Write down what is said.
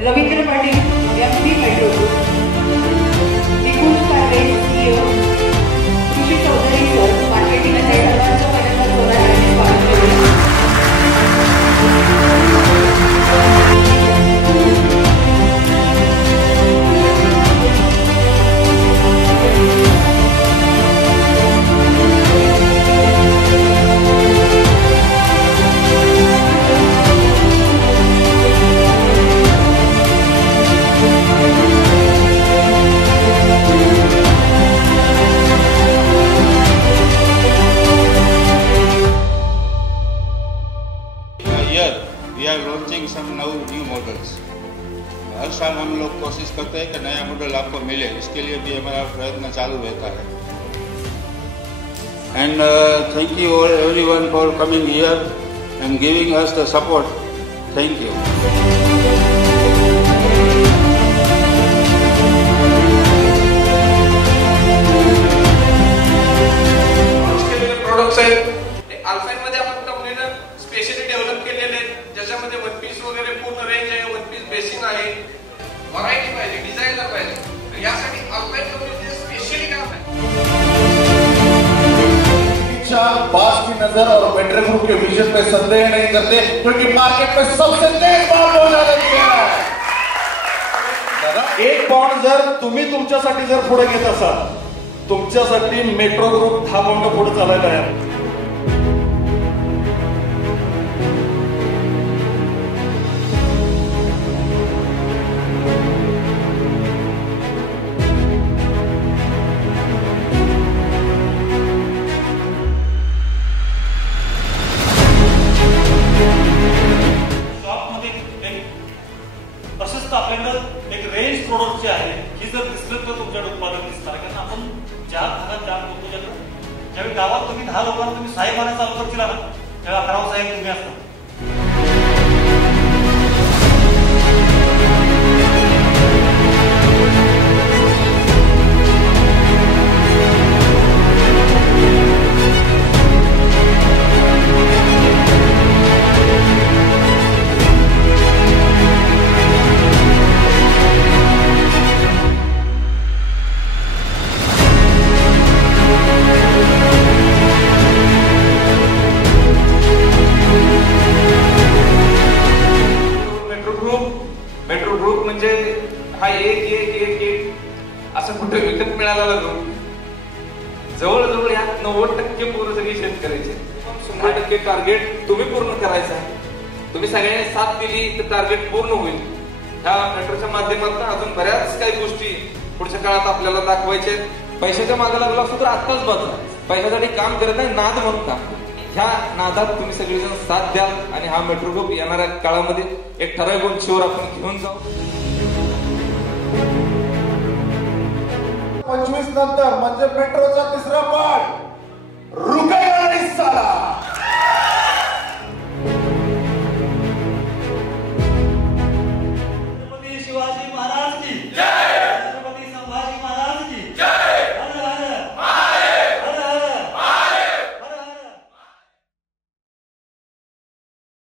Ravindra Patil MP metro Nikul सारे CEO कृषी Chaudhari sir marketing आणि सर्वांच्या पर्यंत We are launching some new models. हर साल हम लोग कोशिश करते हैं कि नया मॉडल आपको मिले, इसके लिए भी हमारा प्रयत्न चालू रहता है. And thank you all everyone for coming here and giving us the support. Thank you. Products आहेत अल्फाइन मध्ये आपण कंपनीने स्पेशली डेव्हलप केलेले आहेत, ज्याच्यामध्ये वन पीस वगैरे पूर्ण रेंज आहे, वन पीस बेसिंग आहे, व्हरायटी पाहिजे, डिझायनर पाहिजे, यासाठी अल्फाइन कंपनीने स्पेशली काम आहे. बास की नजर और मेट्रो ग्रुप के विजन पे संदेह नहीं करते, क्योंकि मार्केट में सबसे तेज माल पहुंचाने की है. दादा, एक पाउंड जर तुम्ही तुमच्यासाठी जर पुढे घेत असाल, तुमच्यासाठी मेट्रो ग्रुप 10 पाउंड पुढे चालायला आहे. असंच आपल्याकडं एक रेंज प्रोडक्टचे आहे की जर दिसलं तर तुमच्याकडे उत्पादन दिसणार, कारण आपण ज्या भागात काम करतो ज्यावेळी गावात तुम्ही 10 लोकांना तुम्ही साहेब आणायचा चालू करतील ना, तेव्हा 11 साहेब तुम्ही असता. मेट्रो ग्रुप म्हणजे हा एक एक एक एक असं कुठे विकत मिळाला ग्रुप. जवळजवळ या 90% पूर्ण सगळे शेतकऱ्याचे 100% टार्गेट तुम्ही पूर्ण करायचं आहे. तुम्ही सगळ्यांनी साथ दिली तर टार्गेट पूर्ण होईल. ह्या मेट्रोच्या माध्यमातून अजून बऱ्याच काही गोष्टी पुढच्या काळात आपल्याला दाखवायचे. पैशाच्या मागे लागला असतो तर आत्ताच बघा, पैशासाठी काम करत नाही, नाद म्हणून काम. ह्या नादात तुम्ही सगळेजण साथ द्याल आणि हा मेट्रो ग्रुप येणाऱ्या काळामध्ये एक ठराविक उंचीवर आपण घेऊन जाऊ. 25 नंतर म्हणजे मेट्रोचा तिसरा पार्ट